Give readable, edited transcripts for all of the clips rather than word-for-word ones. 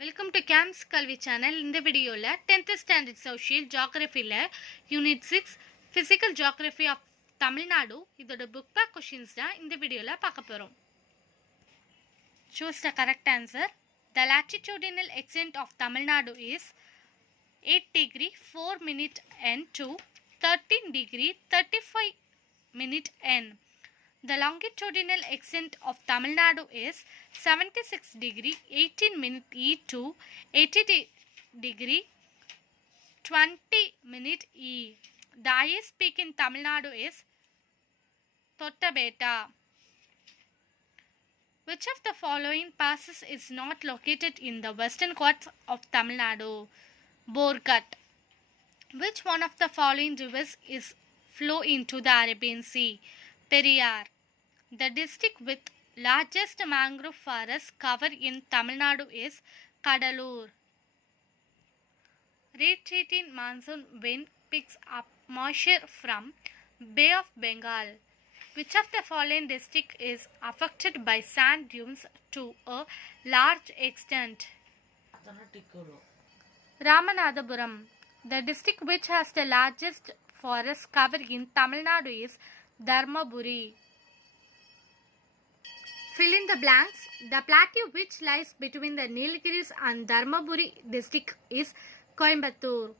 Welcome to games கல்வி channel. இந்த வீடியோவில் 10th ஸ்டாண்டர்ட் சோஷியல் ஜியாகிரஃபியில் unit 6 physical geography of Tamil Nadu இதோட புக் பேக் கொஷின்ஸ் தான் இந்த வீடியோவில் பார்க்க போகிறோம். Choose the correct answer. The latitudinal extent of Tamil Nadu is 8 degree 4 minute N to 13 degree 35 minute N. The longitudinal extent of Tamil Nadu is 76 degree 18 minute E to 80 degree 20 minute E. The highest peak in Tamil Nadu is Thottabetta. Which of the following passes is not located in the western Ghats of Tamil Nadu? Borgat. Which one of the following rivers is flow into the Arabian Sea? Periyar. The district with largest mangrove forest cover in Tamil Nadu is Kadalur. Retreating monsoon wind picks up moisture from Bay of Bengal. Which of the following district is affected by sand dunes to a large extent? Ramanathapuram. The district which has the largest forest cover in Tamil Nadu is Dharmaburi. Fill in the blanks. The plateau which lies between the Nilgiris and Dharmaburi district is Coimbatore.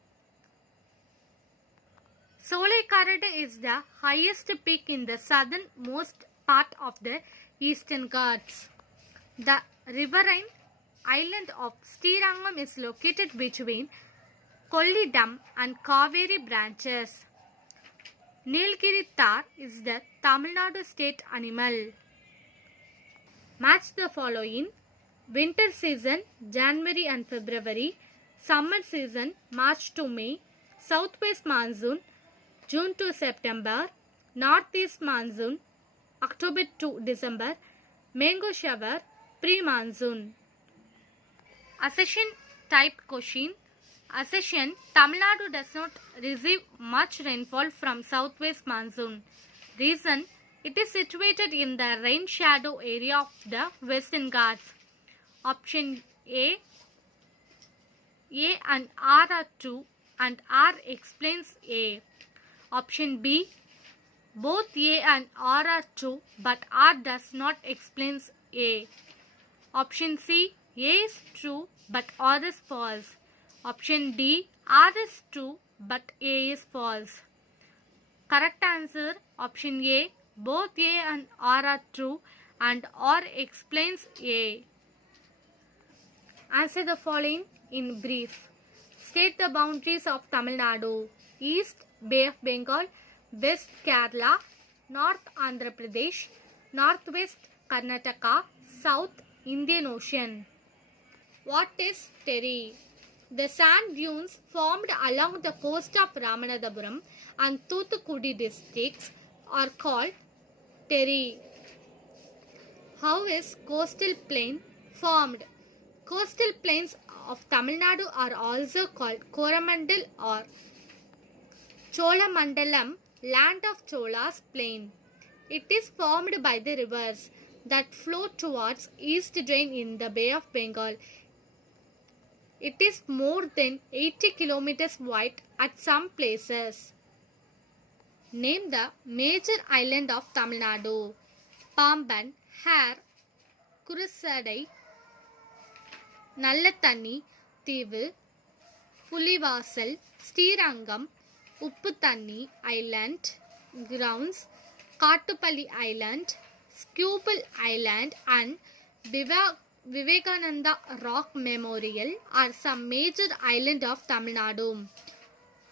Solaikaradu is the highest peak in the southernmost part of the Eastern Ghats. The riverine island of Srirangam is located between Kollidam and Kaveri branches. Nilgiri Tar is the Tamil Nadu state animal. Match the following. Winter season January and February. Summer season March to May. Southwest monsoon June to September. Northeast monsoon October to December. Mango shower pre-monsoon. Accession type question. Accession. Tamil Nadu does not receive much rainfall from southwest monsoon. Reason. It is situated in the rain shadow area of the Western Ghats. Option A and R are true and R explains A. Option B, both A and R are true but R does not explain A. Option C, A is true but R is false. Option D, R is true but A is false. Correct answer option A, both A and R are true and R explains A. Answer the following in brief. State the boundaries of Tamil Nadu. East, Bay of Bengal. West, Kerala. North, Andhra Pradesh. Northwest, Karnataka. South, Indian Ocean. What is Terry? The sand dunes formed along the coast of Ramanathapuram and Thoothukudi districts are called Terry. How is coastal plain formed? Coastal plains of Tamil Nadu are also called Coromandel or Cholamandalam, land of Cholas plain. It is formed by the rivers that flow towards east drain in the Bay of Bengal. It is more than 80 kilometers wide at some places. Name the major island of Tamil Nadu. Pamban, Har, Kurusadai, Nallathanni, Thivu, Pulivasal, Srirangam, Upputhanni Island, Grounds, Kattupalli Island, Squable Island and Vivekananda Rock Memorial are some major islands of Tamil Nadu.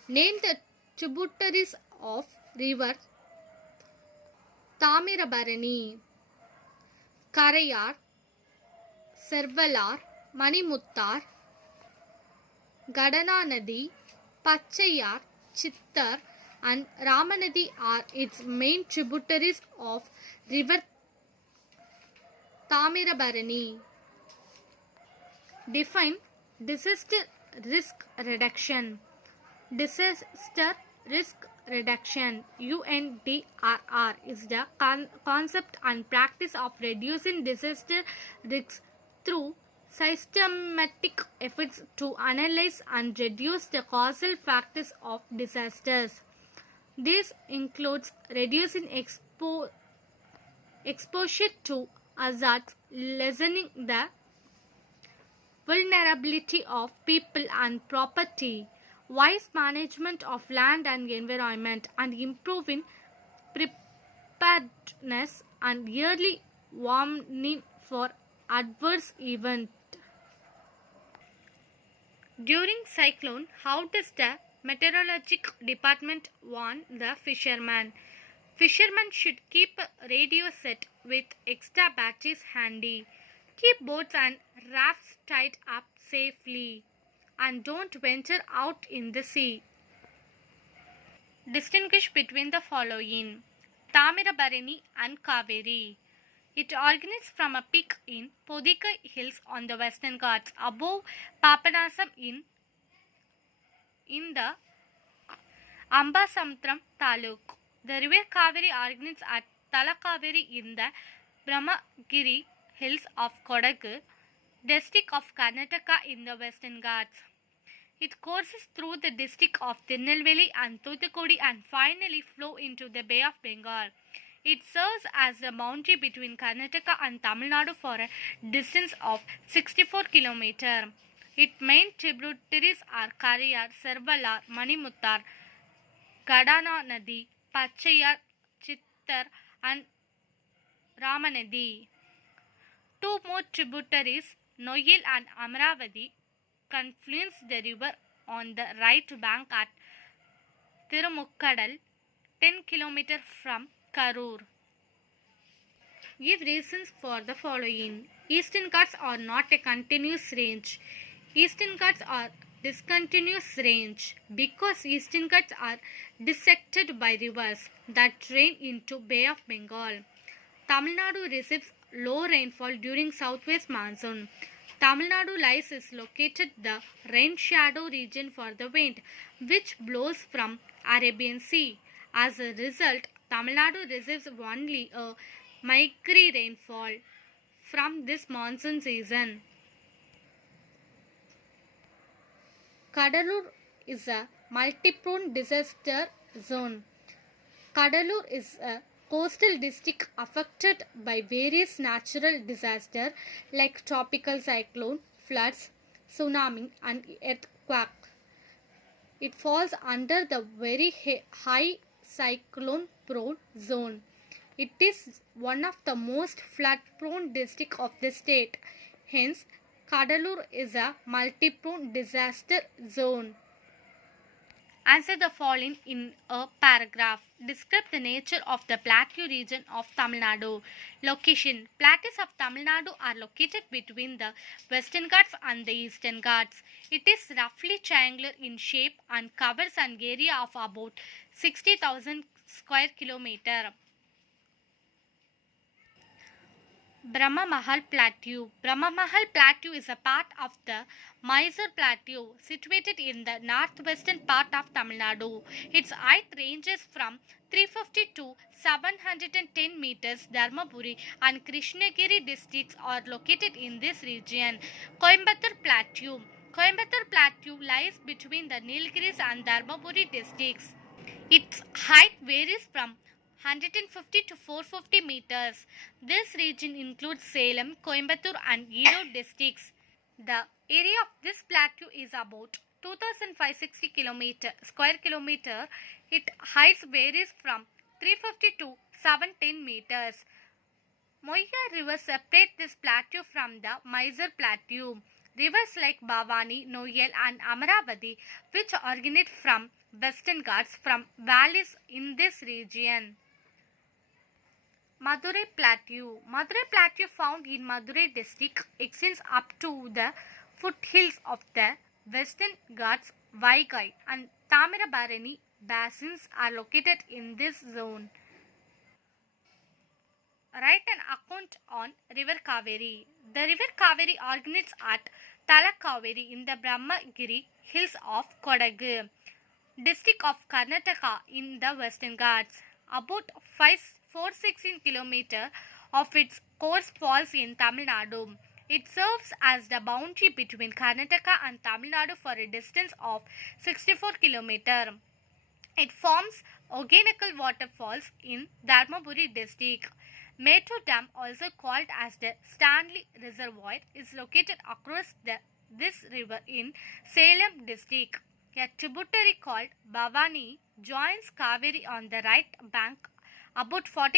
Name the tributaries of river Thamirabarani. Karayar, Servalar, Manimuttar, Gadananadi, Pachayar, Chittar and Ramanadi are its main tributaries of river Thamirabarani. Define disaster risk reduction. Disaster risk reduction UNDRR is the concept and practice of reducing disaster risks through systematic efforts to analyze and reduce the causal factors of disasters. This includes reducing exposure to hazards, lessening the vulnerability of people and property, wise management of land and environment, and improving preparedness and yearly warning for adverse events. During cyclone, how does the meteorological department warn the fishermen? Fishermen should keep a radio set with extra batteries handy. Keep boats and rafts tied up safely and don't venture out in the sea. Distinguish between the following: Tamirabarani and Kaveri. It originates from a peak in Podika Hills on the Western Ghats above Papanasam in the Ambasamtram Taluk. The river Kaveri originates at Talakaveri in the Brahmagiri Hills of Kodagu, district of Karnataka in the Western Ghats. It courses through the district of Tirunelveli and Thoothukudi and finally flow into the Bay of Bengal. It serves as the boundary between Karnataka and Tamil Nadu for a distance of 64 km. Its main tributaries are Kariyar, Servalar, Manimuttar, Gadana Nadi, Pachayar, Chittar and Ramanadi. Two more tributaries, Noyal and Amravati, confluence the river on the right bank at Tirumukkadal, 10 km from Karur. Give reasons for the following. Eastern Ghats are not a continuous range. Eastern Ghats are discontinuous range because Eastern Ghats are dissected by rivers that drain into Bay of Bengal. Tamil Nadu receives low rainfall during southwest monsoon. Tamil Nadu lies is located the rain shadow region for the wind which blows from Arabian Sea. As a result, Tamil Nadu receives only a mighty rainfall from this monsoon season. Kadalur is a multi-prone disaster zone. Kadalur is a coastal district affected by various natural disasters like tropical cyclone, floods, tsunami and earthquake. It falls under the very high cyclone prone zone. It is one of the most flood prone districts of the state. Hence, Kadalur is a multi-prone disaster zone. Answer the following in a paragraph. Describe the nature of the plateau region of Tamil Nadu. Location. Plateaus of Tamil Nadu are located between the Western Ghats and the Eastern Ghats. It is roughly triangular in shape and covers an area of about 60,000 square kilometers. Brahma Mahal Plateau. Brahma Mahal Plateau is a part of the Mysore Plateau situated in the northwestern part of Tamil Nadu. Its height ranges from 350 to 710 meters. Dharmapuri and Krishnagiri districts are located in this region. Coimbatore Plateau. Coimbatore Plateau lies between the Nilgiris and Dharmapuri districts. Its height varies from 150 to 450 meters. This region includes Salem, Coimbatore and Erode districts. The area of this plateau is about 2,560 square kilometer. Its height varies from 350 to 710 meters. Moya River separates this plateau from the Mysore Plateau. Rivers like Bhavani, Noyal and Amaravati, which originate from Western Ghats, from valleys in this region. Madurai Plateau. Madurai Plateau found in Madurai district extends up to the foothills of the Western Ghats. Vaigai and Tamirabarani basins are located in this zone. Write an account on River Kaveri. The River Kaveri originates at Talakaveri in the Brahmagiri Hills of Kodagu, district of Karnataka in the Western Ghats. About 416 km of its course falls in Tamil Nadu. It serves as the boundary between Karnataka and Tamil Nadu for a distance of 64 km. It forms organical waterfalls in Dharmaburi district. Metro Dam, also called as the Stanley Reservoir, is located across this river in Salem district. A tributary called Bhavani joins Kaveri on the right bank about 45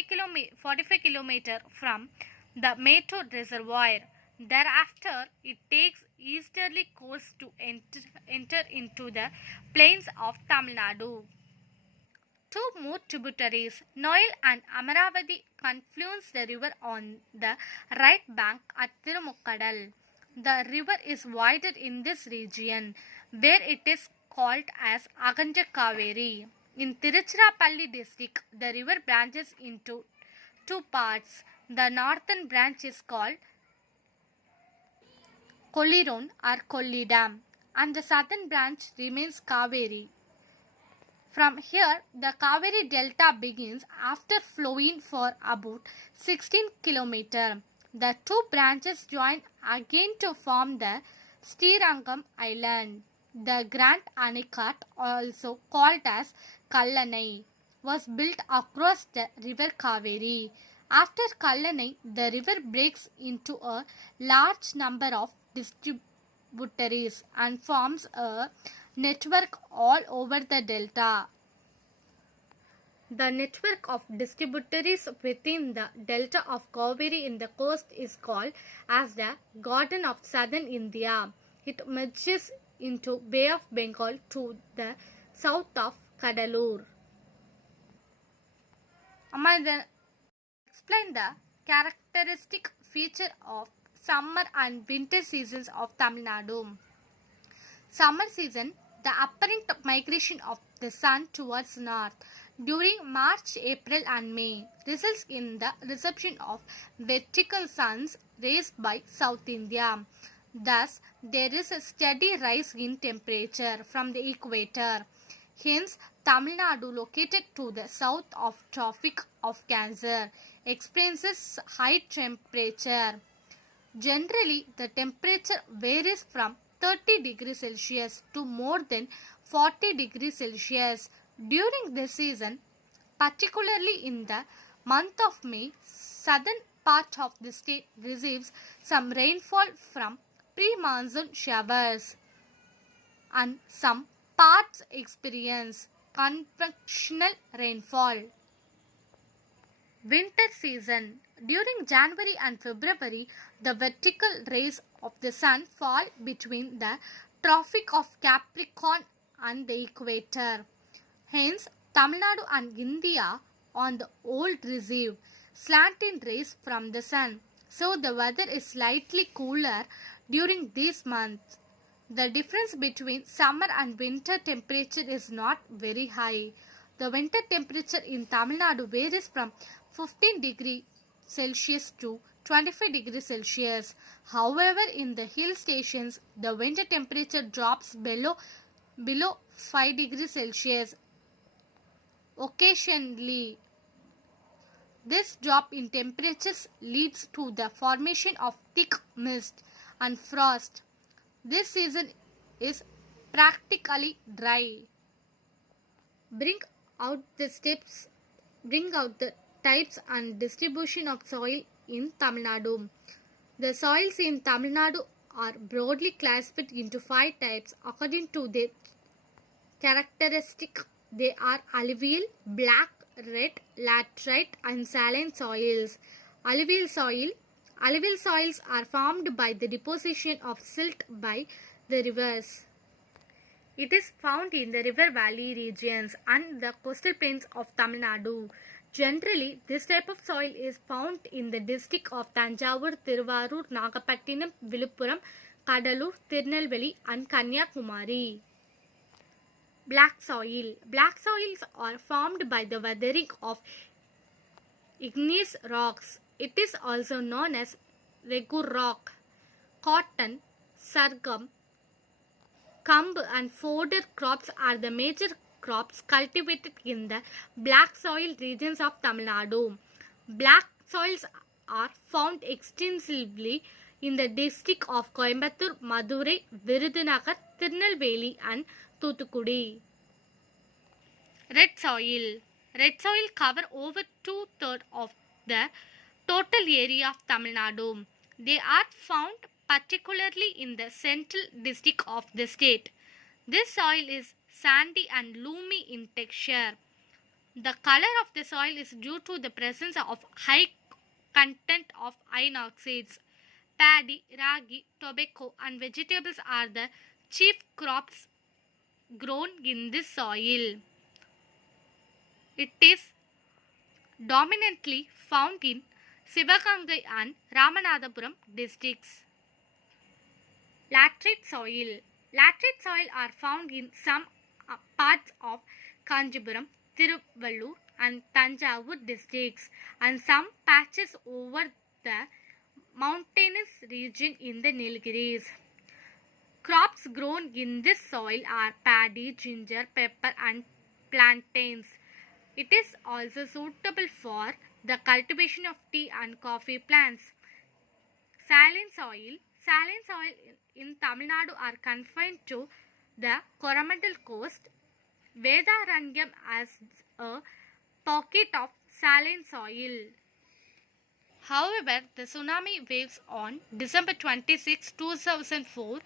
km from the Metro Reservoir. Thereafter, it takes easterly course to enter into the plains of Tamil Nadu. Two more tributaries, Noil and Amaravati, confluence the river on the right bank at Tirumukkadal. The river is widened in this region, where it is called as Aganja Kaveri. In Tiruchirappalli district, the river branches into two parts. The northern branch is called Kolliron or Kollidam, and the southern branch remains Kaveri. From here, the Kaveri Delta begins after flowing for about 16 km. The two branches join again to form the Srirangam Island. The Grand Anicut, also called as Kallanai, was built across the river Kaveri. After Kallanai, the river breaks into a large number of distributaries and forms a network all over the delta. The network of distributaries within the delta of Kaveri in the coast is called as the Garden of Southern India. It merges into Bay of Bengal to the south of Kadalur. Then explain the characteristic feature of summer and winter seasons of Tamil Nadu. Summer season, the apparent migration of the sun towards north during March, April and May results in the reception of vertical sun's rays by South India. Thus, there is a steady rise in temperature from the equator. Hence, Tamil Nadu, located to the south of Tropic of Cancer, experiences high temperature. Generally, the temperature varies from 30 degrees Celsius to more than 40 degrees Celsius. During this season, particularly in the month of May, southern part of the state receives some rainfall from pre-monsoon showers, and some parts experience convectional rainfall. Winter season. During January and February, the vertical rays of the sun fall between the Tropic of Capricorn and the equator. Hence, Tamil Nadu and India on the whole receive slanting rays from the sun. So, the weather is slightly cooler during these months. The difference between summer and winter temperature is not very high. The winter temperature in Tamil Nadu varies from 15 degrees Celsius to 25 degrees Celsius. However, in the hill stations, the winter temperature drops below 5 degrees Celsius occasionally. This drop in temperatures leads to the formation of thick mist and frost. This season is practically dry. Bring out the types and distribution of soil in Tamil Nadu. The soils in Tamil Nadu are broadly classified into 5 types according to their characteristic. They are alluvial, black, red, laterite and saline soils. Alluvial soils are formed by the deposition of silt by the rivers. It is found in the river valley regions and the coastal plains of Tamil Nadu. Generally, this type of soil is found in the district of Tanjavur, Thiruvarur, Nagapattinam, Viluppuram, Kadalur, Tirunelveli and Kanyakumari. Black soil. Black soils are formed by the weathering of igneous rocks. It is also known as Regur rock. Cotton, sorghum, kamb and fodder crops are the major crops cultivated in the black soil regions of Tamil Nadu. Black soils are found extensively in the district of Coimbatore, Madurai, Virudhunagar, Tirunelveli and Thoothukudi. Red soil. Red soil cover over 2/3 of the total area of Tamil Nadu. They are found particularly in the central district of the state. This soil is sandy and loomy in texture. The color of the soil is due to the presence of high content of iron oxides. Paddy, ragi, tobacco and vegetables are the chief crops grown in this soil. It is dominantly found in Sivagangai and Ramanathapuram districts. Laterite soil. Laterite soil are found in some parts of Kanjipuram, Tiruvallur and Tanjavur districts and some patches over the mountainous region in the Nilgiris. Crops grown in this soil are paddy, ginger, pepper and plantains. It is also suitable for the cultivation of tea and coffee plants. Saline soil. Saline soil in Tamil Nadu are confined to the Coromandel coast. Vedaranyam has a pocket of saline soil. However, the tsunami waves on December 26, 2004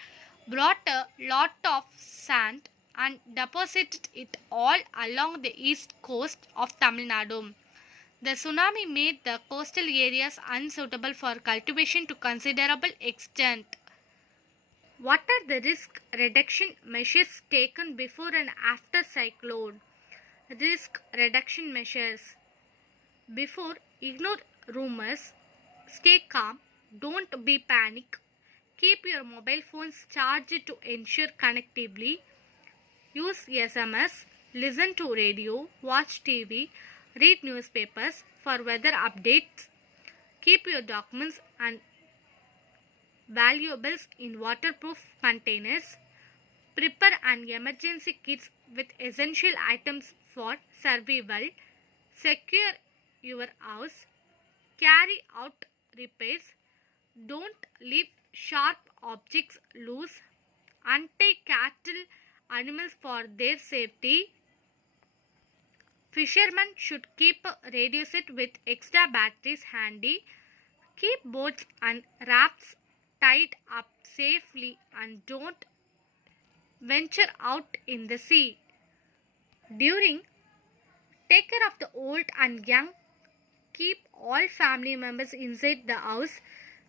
brought a lot of sand and deposited it all along the east coast of Tamil Nadu. The tsunami made the coastal areas unsuitable for cultivation to considerable extent. What are the risk reduction measures taken before and after cyclone? Risk reduction measures. Before, ignore rumors, stay calm, don't be panic, keep your mobile phones charged to ensure connectivity, use SMS, listen to radio, watch TV, read newspapers for weather updates, keep your documents and valuables in waterproof containers, prepare an emergency kits with essential items for survival, secure your house, carry out repairs, don't leave sharp objects loose, untie cattle animals for their safety. Fishermen should keep a radio set with extra batteries handy, keep boats and rafts tied up safely and don't venture out in the sea. Take care of the old and young. Keep all family members inside the house.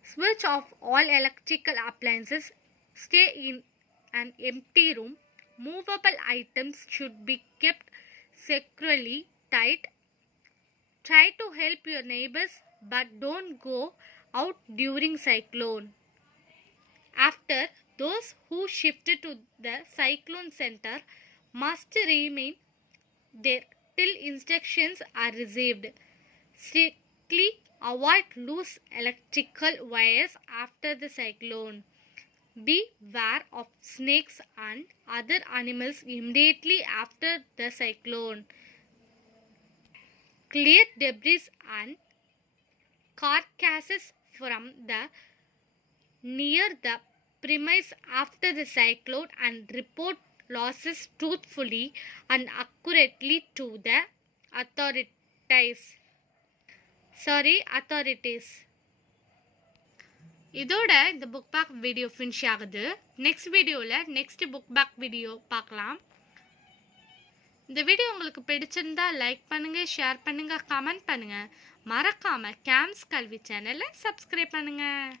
Switch off all electrical appliances. Stay in an empty room. Movable items should be kept securely tied. Try to help your neighbors but don't go out during cyclone. After, those who shifted to the cyclone center must remain there till instructions are received. Strictly avoid loose electrical wires after the cyclone. Beware of snakes and other animals immediately after the cyclone. Clear debris and carcasses from the near the premise after the cyclone and report losses truthfully and accurately to the authorities. இதோட இந்த book back video finish ஆகுது. Next வீடியோவில் next book back video பார்க்கலாம். இந்த video உங்களுக்கு பிடிச்சிருந்தா like பண்ணுங்கள், share பண்ணுங்கள், கமெண்ட் பண்ணுங்கள். மறக்காமல் கேம்ஸ் கல்வி சேனலை சப்ஸ்கிரைப் பண்ணுங்கள்.